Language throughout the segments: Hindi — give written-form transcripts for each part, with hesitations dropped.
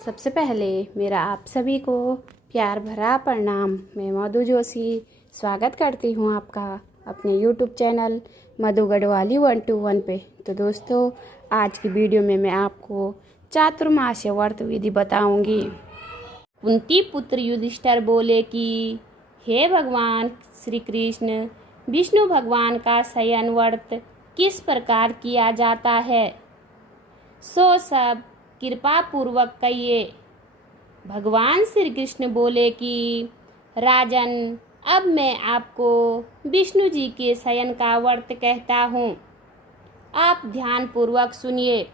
सबसे पहले मेरा आप सभी को प्यार भरा प्रणाम। मैं मधु जोशी स्वागत करती हूँ आपका अपने YouTube चैनल मधु गढ़वाली 121 पे। तो दोस्तों, आज की वीडियो में मैं आपको चातुर्मास्य व्रत विधि बताऊंगी। कुंती पुत्र युधिष्ठिर बोले कि हे भगवान श्री कृष्ण, विष्णु भगवान का शयन व्रत किस प्रकार किया जाता है, सो सब कृपा पूर्वक कहिए। भगवान श्री कृष्ण बोले कि राजन, अब मैं आपको विष्णु जी के शयन का व्रत कहता हूँ। आप ध्यान पूर्वक सुनिए।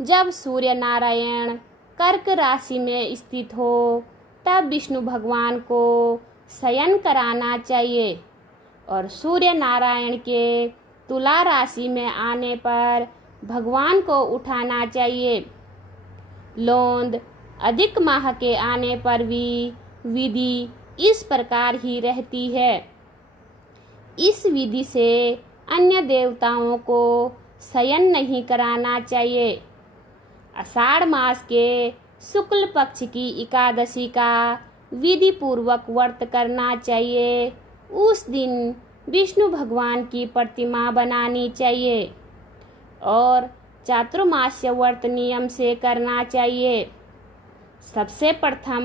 जब सूर्य नारायण कर्क राशि में स्थित हो तब विष्णु भगवान को शयन कराना चाहिए और सूर्य नारायण के तुला राशि में आने पर भगवान को उठाना चाहिए। लोंद अधिक माह के आने पर भी विधि इस प्रकार ही रहती है। इस विधि से अन्य देवताओं को शयन नहीं कराना चाहिए। आषाढ़ मास के शुक्ल पक्ष की एकादशी का विधि पूर्वक व्रत करना चाहिए। उस दिन विष्णु भगवान की प्रतिमा बनानी चाहिए और चातुर्मास्य व्रत नियम से करना चाहिए। सबसे प्रथम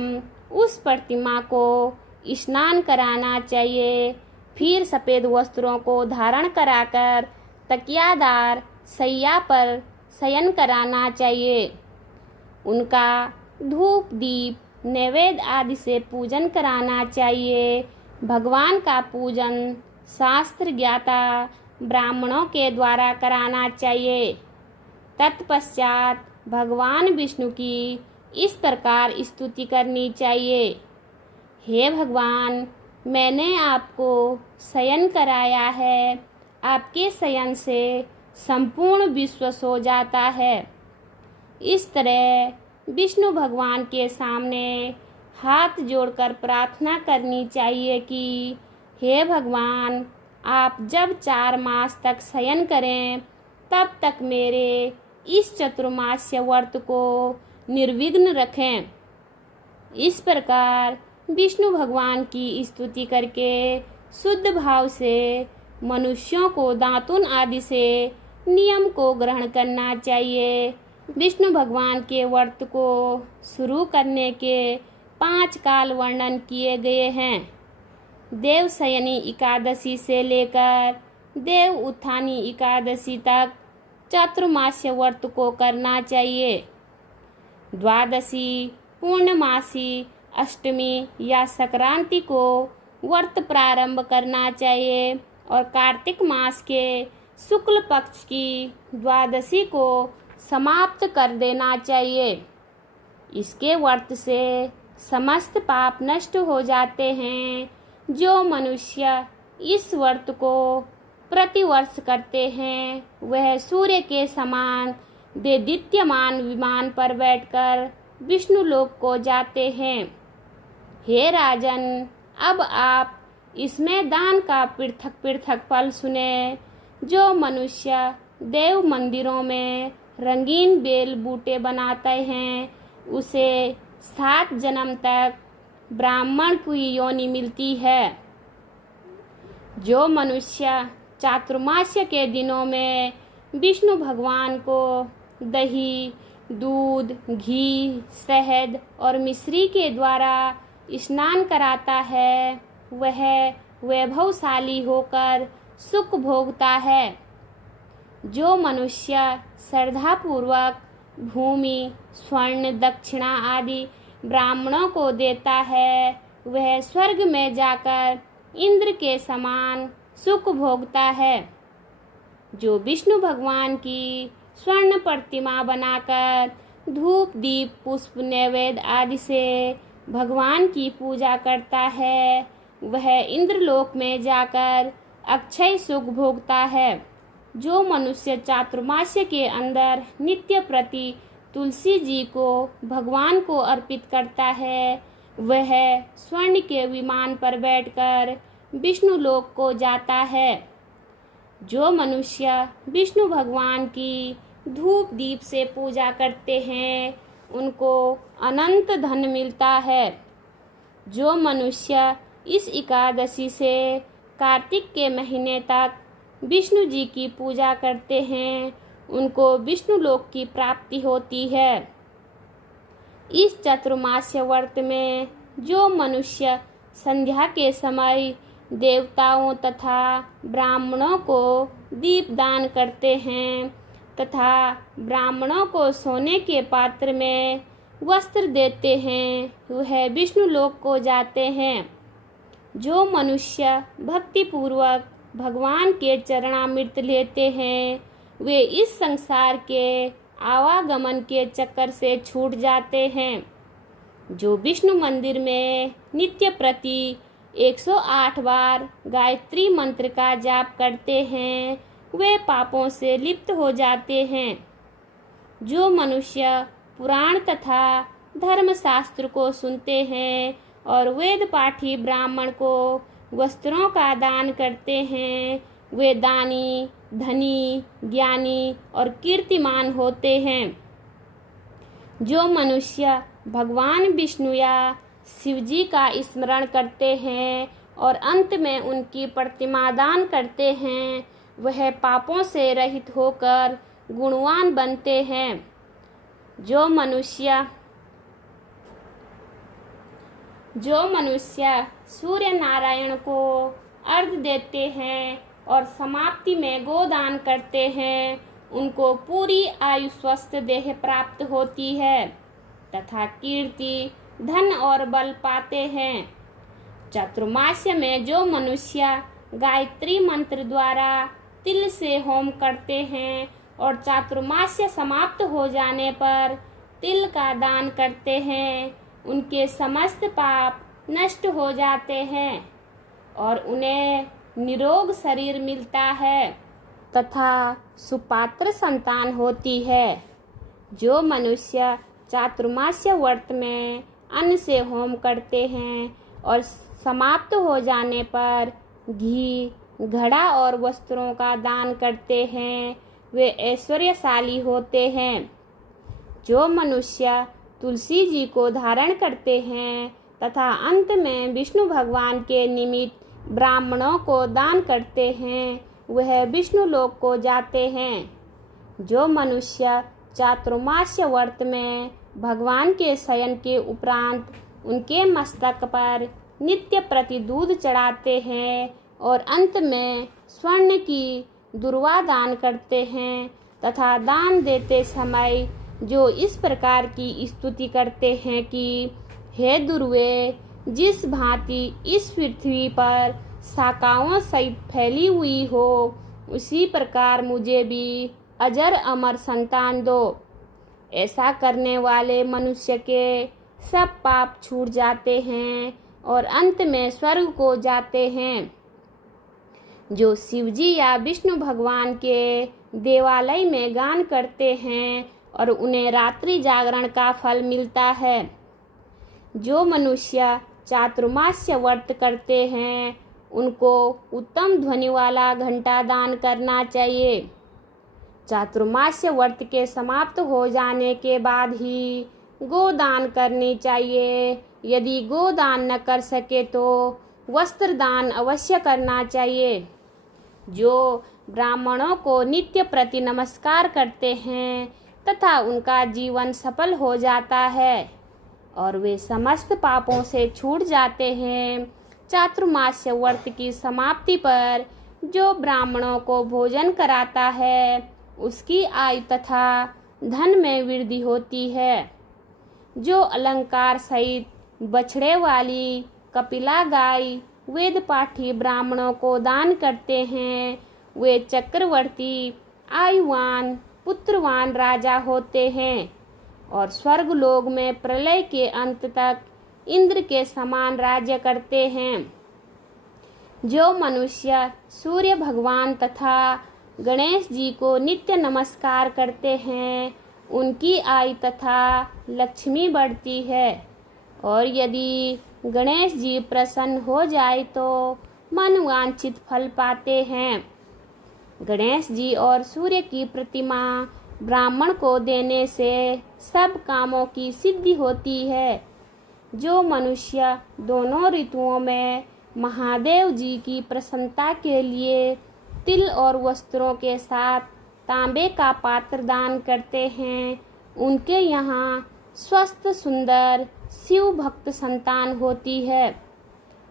उस प्रतिमा को स्नान कराना चाहिए, फिर सफ़ेद वस्त्रों को धारण कराकर तकियादार शैया पर शयन कराना चाहिए। उनका धूप दीप नैवेद्य आदि से पूजन कराना चाहिए। भगवान का पूजन शास्त्र ज्ञाता ब्राह्मणों के द्वारा कराना चाहिए। तत्पश्चात भगवान विष्णु की इस प्रकार स्तुति करनी चाहिए। हे भगवान, मैंने आपको शयन कराया है। आपके शयन से संपूर्ण विश्व सो जाता है। इस तरह विष्णु भगवान के सामने हाथ जोड़कर प्रार्थना करनी चाहिए कि हे भगवान, आप जब 4 मास तक शयन करें तब तक मेरे इस चतुर्मास्य व्रत को निर्विघ्न रखें। इस प्रकार विष्णु भगवान की स्तुति करके शुद्ध भाव से मनुष्यों को दातुन आदि से नियम को ग्रहण करना चाहिए। विष्णु भगवान के व्रत को शुरू करने के 5 काल वर्णन किए गए हैं। देवशयनी एकादशी से लेकर देव उत्थानी एकादशी तक चातुर्मास्य व्रत को करना चाहिए। द्वादशी, पूर्णमासी, अष्टमी या संक्रांति को व्रत प्रारंभ करना चाहिए और कार्तिक मास के शुक्ल पक्ष की द्वादशी को समाप्त कर देना चाहिए। इसके व्रत से समस्त पाप नष्ट हो जाते हैं। जो मनुष्य इस व्रत को प्रतिवर्ष करते हैं वह सूर्य के समान देदीप्यमान विमान पर बैठकर विष्णु लोक को जाते हैं। हे राजन, अब आप इसमें दान का पृथक पृथक फल सुने। जो मनुष्य देव मंदिरों में रंगीन बेल बूटे बनाते हैं उसे 7 जन्म तक ब्राह्मण की योनि मिलती है। जो मनुष्य चातुर्मास्य के दिनों में विष्णु भगवान को दही, दूध, घी, शहद और मिश्री के द्वारा स्नान कराता है वह वैभवशाली होकर सुख भोगता है। जो मनुष्य श्रद्धापूर्वक भूमि, स्वर्ण, दक्षिणा आदि ब्राह्मणों को देता है वह स्वर्ग में जाकर इंद्र के समान सुख भोगता है। जो विष्णु भगवान की स्वर्ण प्रतिमा बनाकर धूप दीप पुष्प नैवेद्य आदि से भगवान की पूजा करता है वह इंद्रलोक में जाकर अक्षय सुख भोगता है। जो मनुष्य चातुर्मास्य के अंदर नित्य प्रति तुलसी जी को भगवान को अर्पित करता है वह स्वर्ण के विमान पर बैठकर विष्णु लोक को जाता है। जो मनुष्य विष्णु भगवान की धूप दीप से पूजा करते हैं उनको अनंत धन मिलता है। जो मनुष्य इस एकादशी से कार्तिक के महीने तक विष्णु जी की पूजा करते हैं उनको विष्णु लोक की प्राप्ति होती है। इस चातुर्मास्य व्रत में जो मनुष्य संध्या के समय देवताओं तथा ब्राह्मणों को दीप दान करते हैं तथा ब्राह्मणों को सोने के पात्र में वस्त्र देते हैं वह विष्णु लोक को जाते हैं। जो मनुष्य भक्तिपूर्वक भगवान के चरणामृत लेते हैं वे इस संसार के आवागमन के चक्कर से छूट जाते हैं। जो विष्णु मंदिर में नित्य प्रति 108 बार गायत्री मंत्र का जाप करते हैं वे पापों से लिप्त हो जाते हैं। जो मनुष्य पुराण तथा धर्मशास्त्र को सुनते हैं और वेद पाठी ब्राह्मण को वस्त्रों का दान करते हैं वे दानी, धनी, ज्ञानी और कीर्तिमान होते हैं। जो मनुष्य भगवान विष्णु या शिव जी का स्मरण करते हैं और अंत में उनकी प्रतिमा दान करते हैं वह पापों से रहित होकर गुणवान बनते हैं। जो मनुष्य सूर्य नारायण को अर्घ्य देते हैं और समाप्ति में गोदान करते हैं उनको पूरी आयु स्वस्थ देह प्राप्त होती है तथा कीर्ति, धन और बल पाते हैं। चातुर्मास्य में जो मनुष्य गायत्री मंत्र द्वारा तिल से होम करते हैं और चातुर्मास्य समाप्त हो जाने पर तिल का दान करते हैं उनके समस्त पाप नष्ट हो जाते हैं और उन्हें निरोग शरीर मिलता है तथा सुपात्र संतान होती है। जो मनुष्य चातुर्मास्य व्रत में अन्न से होम करते हैं और समाप्त हो जाने पर घी, घड़ा और वस्त्रों का दान करते हैं वे ऐश्वर्यशाली होते हैं। जो मनुष्य तुलसी जी को धारण करते हैं तथा अंत में विष्णु भगवान के निमित्त ब्राह्मणों को दान करते हैं वह विष्णु लोक को जाते हैं। जो मनुष्य चातुर्मास्य व्रत में भगवान के शयन के उपरांत उनके मस्तक पर नित्य प्रति दूध चढ़ाते हैं और अंत में स्वर्ण की दुर्वा दान करते हैं तथा दान देते समय जो इस प्रकार की स्तुति करते हैं कि हे दुर्वे, जिस भांति इस पृथ्वी पर शाखाओं सहित फैली हुई हो उसी प्रकार मुझे भी अजर अमर संतान दो। ऐसा करने वाले मनुष्य के सब पाप छूट जाते हैं और अंत में स्वर्ग को जाते हैं। जो शिवजी या विष्णु भगवान के देवालय में गान करते हैं और उन्हें रात्रि जागरण का फल मिलता है। जो मनुष्य चातुर्मास्य व्रत करते हैं उनको उत्तम ध्वनि वाला घंटा दान करना चाहिए। चातुर्मास्य व्रत के समाप्त हो जाने के बाद ही गोदान करनी चाहिए। यदि गोदान न कर सके तो वस्त्र दान अवश्य करना चाहिए। जो ब्राह्मणों को नित्य प्रति नमस्कार करते हैं तथा उनका जीवन सफल हो जाता है और वे समस्त पापों से छूट जाते हैं। चातुर्मास्य व्रत की समाप्ति पर जो ब्राह्मणों को भोजन कराता है उसकी आयु तथा धन में वृद्धि होती है। जो अलंकार सहित बछड़े वाली कपिला गाय वेद पाठी ब्राह्मणों को दान करते हैं वे चक्रवर्ती, आयुवान, पुत्रवान राजा होते हैं और स्वर्ग लोक में प्रलय के अंत तक इंद्र के समान राज्य करते हैं। जो मनुष्य सूर्य भगवान तथा गणेश जी को नित्य नमस्कार करते हैं उनकी आयु तथा लक्ष्मी बढ़ती है और यदि गणेश जी प्रसन्न हो जाए तो मनवांछित फल पाते हैं। गणेश जी और सूर्य की प्रतिमा ब्राह्मण को देने से सब कामों की सिद्धि होती है। जो मनुष्य दोनों ऋतुओं में महादेव जी की प्रसन्नता के लिए तिल और वस्त्रों के साथ तांबे का पात्र दान करते हैं, उनके यहाँ स्वस्थ सुंदर शिव भक्त संतान होती है।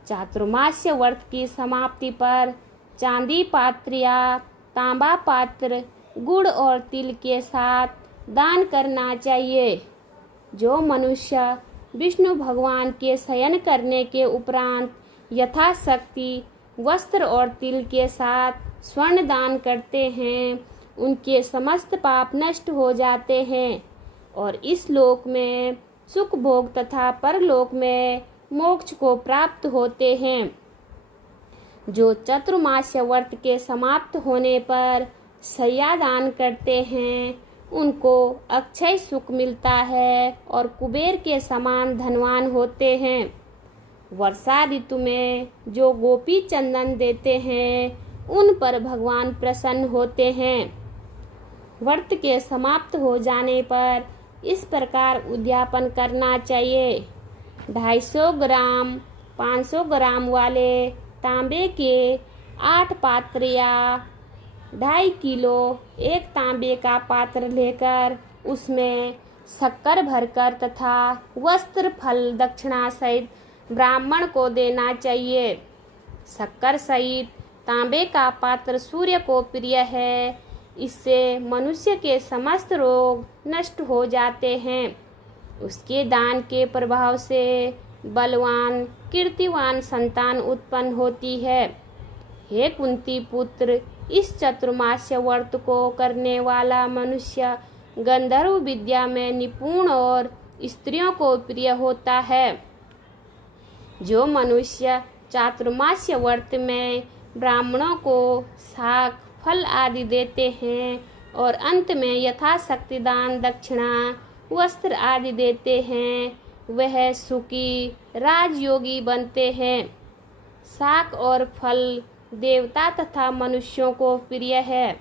चातुर्मास्य व्रत की समाप्ति पर चांदी पात्र या तांबा पात्र गुड़ और तिल के साथ दान करना चाहिए। जो मनुष्य विष्णु भगवान के शयन करने के उपरांत यथाशक्ति वस्त्र और तिल के साथ स्वर्ण दान करते हैं, उनके समस्त पाप नष्ट हो जाते हैं और इस लोक में सुख भोग तथा परलोक में मोक्ष को प्राप्त होते हैं। जो चतुर्मास्य व्रत के समाप्त होने पर शय्या दान करते हैं, उनको अक्षय सुख मिलता है और कुबेर के समान धनवान होते हैं। वर्षा ऋतु में जो गोपी चंदन देते हैं, उन पर भगवान प्रसन्न होते हैं। व्रत के समाप्त हो जाने पर इस प्रकार उद्यापन करना चाहिए। 250 ग्राम 500 ग्राम वाले तांबे के 8 पात्र या 2.5 किलो एक तांबे का पात्र लेकर उसमें शक्कर भरकर तथा वस्त्र फल दक्षिणा सहित ब्राह्मण को देना चाहिए। शक्कर सहित तांबे का पात्र सूर्य को प्रिय है, इससे मनुष्य के समस्त रोग नष्ट हो जाते हैं। उसके दान के प्रभाव से बलवान कीर्तिवान संतान उत्पन्न होती है। हे कुंती पुत्र, इस चतुर्मास्य व्रत को करने वाला मनुष्य गंधर्व विद्या में निपुण और स्त्रियों को प्रिय होता है। जो मनुष्य चातुर्मास्य व्रत में ब्राह्मणों को शाक फल आदि देते हैं और अंत में यथाशक्ति दान दक्षिणा वस्त्र आदि देते हैं, वह सुखी राजयोगी बनते हैं। शाक और फल देवता तथा मनुष्यों को प्रिय है,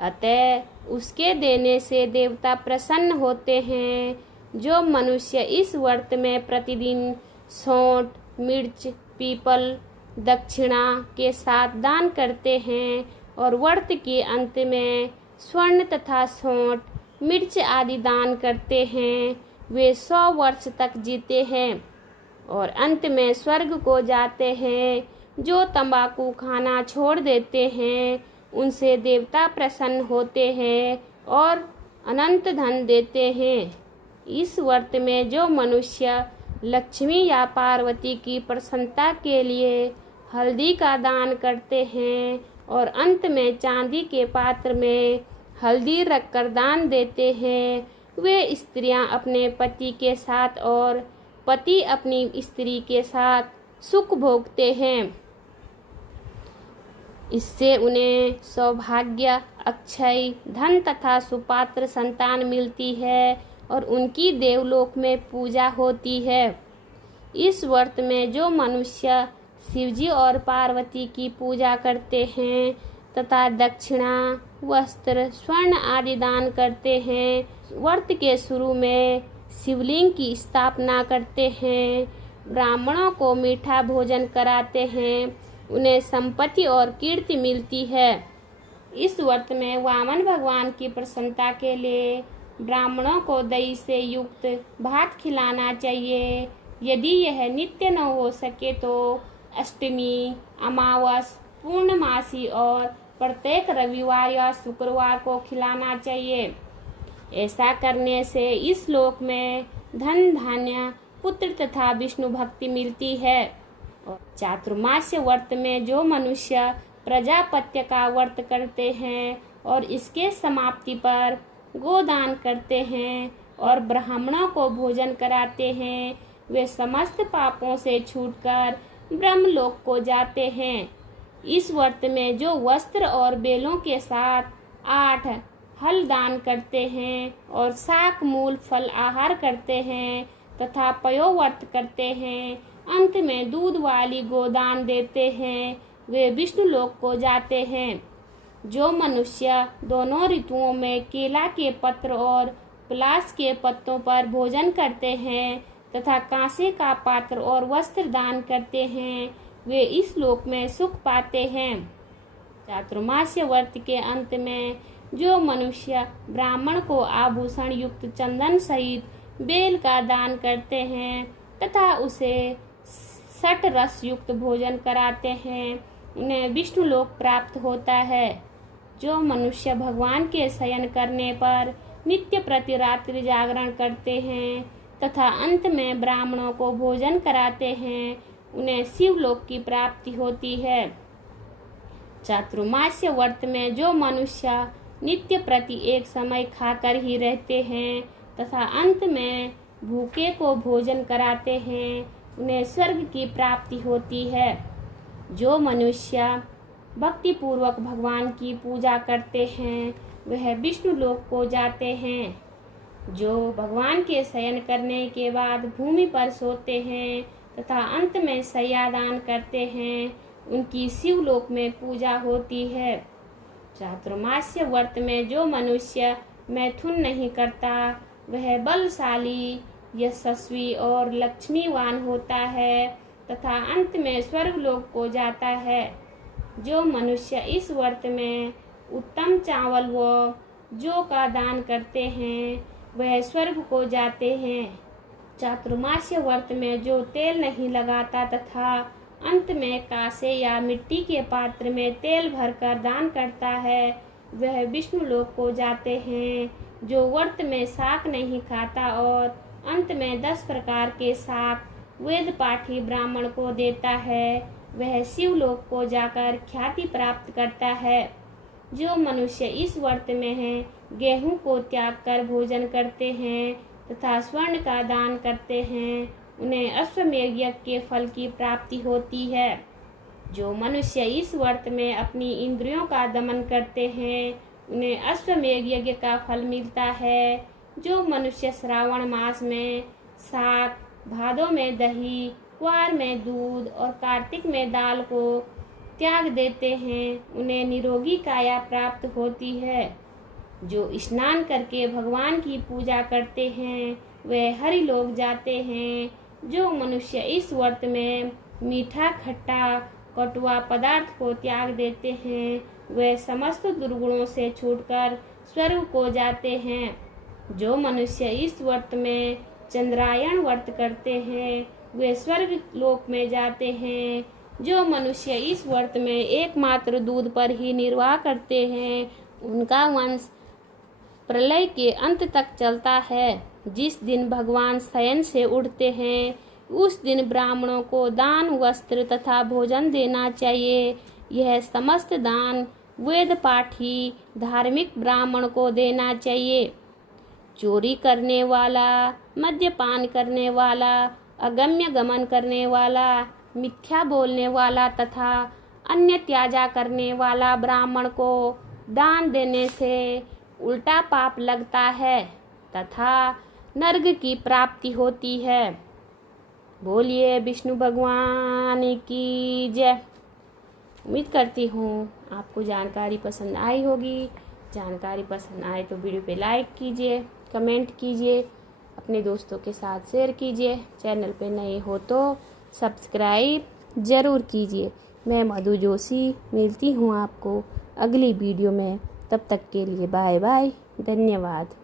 अतः उसके देने से देवता प्रसन्न होते हैं। जो मनुष्य इस व्रत में प्रतिदिन सौंठ, मिर्च, पीपल दक्षिणा के साथ दान करते हैं और व्रत के अंत में स्वर्ण तथा सौंठ, मिर्च आदि दान करते हैं, वे 100 वर्ष तक जीते हैं और अंत में स्वर्ग को जाते हैं। जो तंबाकू खाना छोड़ देते हैं, उनसे देवता प्रसन्न होते हैं और अनंत धन देते हैं। इस व्रत में जो मनुष्य लक्ष्मी या पार्वती की प्रसन्नता के लिए हल्दी का दान करते हैं और अंत में चांदी के पात्र में हल्दी रखकर दान देते हैं, वे स्त्रियां अपने पति के साथ और पति अपनी स्त्री के साथ सुख भोगते हैं। इससे उन्हें सौभाग्य, अक्षय धन तथा सुपात्र संतान मिलती है और उनकी देवलोक में पूजा होती है। इस व्रत में जो मनुष्य शिवजी और पार्वती की पूजा करते हैं तथा दक्षिणा, वस्त्र, स्वर्ण आदि दान करते हैं, व्रत के शुरू में शिवलिंग की स्थापना करते हैं, ब्राह्मणों को मीठा भोजन कराते हैं, उन्हें संपत्ति और कीर्ति मिलती है। इस व्रत में वामन भगवान की प्रसन्नता के लिए ब्राह्मणों को दही से युक्त भात खिलाना चाहिए। यदि यह नित्य न हो सके तो अष्टमी, अमावस, पूर्णमासी और प्रत्येक रविवार या शुक्रवार को खिलाना चाहिए। ऐसा करने से इस लोक में धन, धान्य, पुत्र तथा विष्णु भक्ति मिलती है। और चातुर्मास्य व्रत में जो मनुष्य प्रजापत्य का व्रत करते हैं और इसके समाप्ति पर गोदान करते हैं और ब्राह्मणों को भोजन कराते हैं, वे समस्त पापों से छूटकर ब्रह्मलोक को जाते हैं। इस व्रत में जो वस्त्र और बेलों के साथ 8 हल दान करते हैं और शाक मूल फल आहार करते हैं तथा पयोव्रत करते हैं, अंत में दूध वाली गोदान देते हैं, वे विष्णु लोक को जाते हैं। जो मनुष्य दोनों ऋतुओं में केला के पत्र और पलाश के पत्तों पर भोजन करते हैं तथा कांसे का पात्र और वस्त्र दान करते हैं, वे इस लोक में सुख पाते हैं। चातुर्मास्य व्रत के अंत में जो मनुष्य ब्राह्मण को आभूषण युक्त चंदन सहित बेल का दान करते हैं तथा उसे सठ रस युक्त भोजन कराते हैं, उन्हें विष्णु लोक प्राप्त होता है। जो मनुष्य भगवान के शयन करने पर नित्य प्रति रात्रि जागरण करते हैं तथा अंत में ब्राह्मणों को भोजन कराते हैं, उन्हें शिवलोक की प्राप्ति होती है। चातुर्मास्य व्रत में जो मनुष्य नित्य प्रति एक समय खाकर ही रहते हैं तथा अंत में भूखे को भोजन कराते हैं, उन्हें स्वर्ग की प्राप्ति होती है। जो मनुष्य भक्ति पूर्वक भगवान की पूजा करते हैं वह विष्णु लोक को जाते हैं। जो भगवान के शयन करने के बाद भूमि पर सोते हैं तथा अंत में शय्या दान करते हैं, उनकी शिवलोक में पूजा होती है। चातुर्मास्य व्रत में जो मनुष्य मैथुन नहीं करता वह बलशाली, यशस्वी और लक्ष्मीवान होता है तथा अंत में स्वर्गलोक को जाता है। जो मनुष्य इस व्रत में उत्तम चावल व जौ का दान करते हैं वह स्वर्ग को जाते हैं। चातुर्मास्य व्रत में जो तेल नहीं लगाता तथा अंत में कांसे या मिट्टी के पात्र में तेल भरकर दान करता है वह विष्णु लोक को जाते हैं। जो व्रत में शाक नहीं खाता और अंत में 10 प्रकार के शाक वेद पाठी ब्राह्मण को देता है वह शिवलोक को जाकर ख्याति प्राप्त करता है। जो मनुष्य इस व्रत में है गेहूं को त्याग कर भोजन करते हैं तथा स्वर्ण का दान करते हैं, उन्हें अश्वमेध यज्ञ के फल की प्राप्ति होती है। जो मनुष्य इस व्रत में अपनी इंद्रियों का दमन करते हैं उन्हें अश्वमेध यज्ञ का फल मिलता है। जो मनुष्य श्रावण मास में शाक, भादों में दही, कुआर में दूध और कार्तिक में दाल को त्याग देते हैं, उन्हें निरोगी काया प्राप्त होती है। जो स्नान करके भगवान की पूजा करते हैं वे हरिलोक जाते हैं। जो मनुष्य इस व्रत में मीठा, खट्टा, कटुआ पदार्थ को त्याग देते हैं वे समस्त दुर्गुणों से छूटकर स्वर्ग को जाते हैं। जो मनुष्य इस व्रत में चंद्रायण व्रत करते हैं वे स्वर्ग लोक में जाते हैं। जो मनुष्य इस व्रत में एकमात्र दूध पर ही निर्वाह करते हैं उनका वंश प्रलय के अंत तक चलता है। जिस दिन भगवान शयन से उठते हैं उस दिन ब्राह्मणों को दान, वस्त्र तथा भोजन देना चाहिए। यह समस्त दान वेद पाठी धार्मिक ब्राह्मण को देना चाहिए। चोरी करने वाला, मद्यपान करने वाला, अगम्य गमन करने वाला, मिथ्या बोलने वाला तथा अन्य त्याजा करने वाला ब्राह्मण को दान देने से उल्टा पाप लगता है तथा नर्क की प्राप्ति होती है। बोलिए विष्णु भगवान की जय। उम्मीद करती हूँ आपको जानकारी पसंद आई होगी। जानकारी पसंद आए तो वीडियो पे लाइक कीजिए, कमेंट कीजिए, अपने दोस्तों के साथ शेयर कीजिए। चैनल पे नए हो तो सब्सक्राइब ज़रूर कीजिए। मैं मधु जोशी मिलती हूँ आपको अगली वीडियो में। तब तक के लिए बाय बाय, धन्यवाद।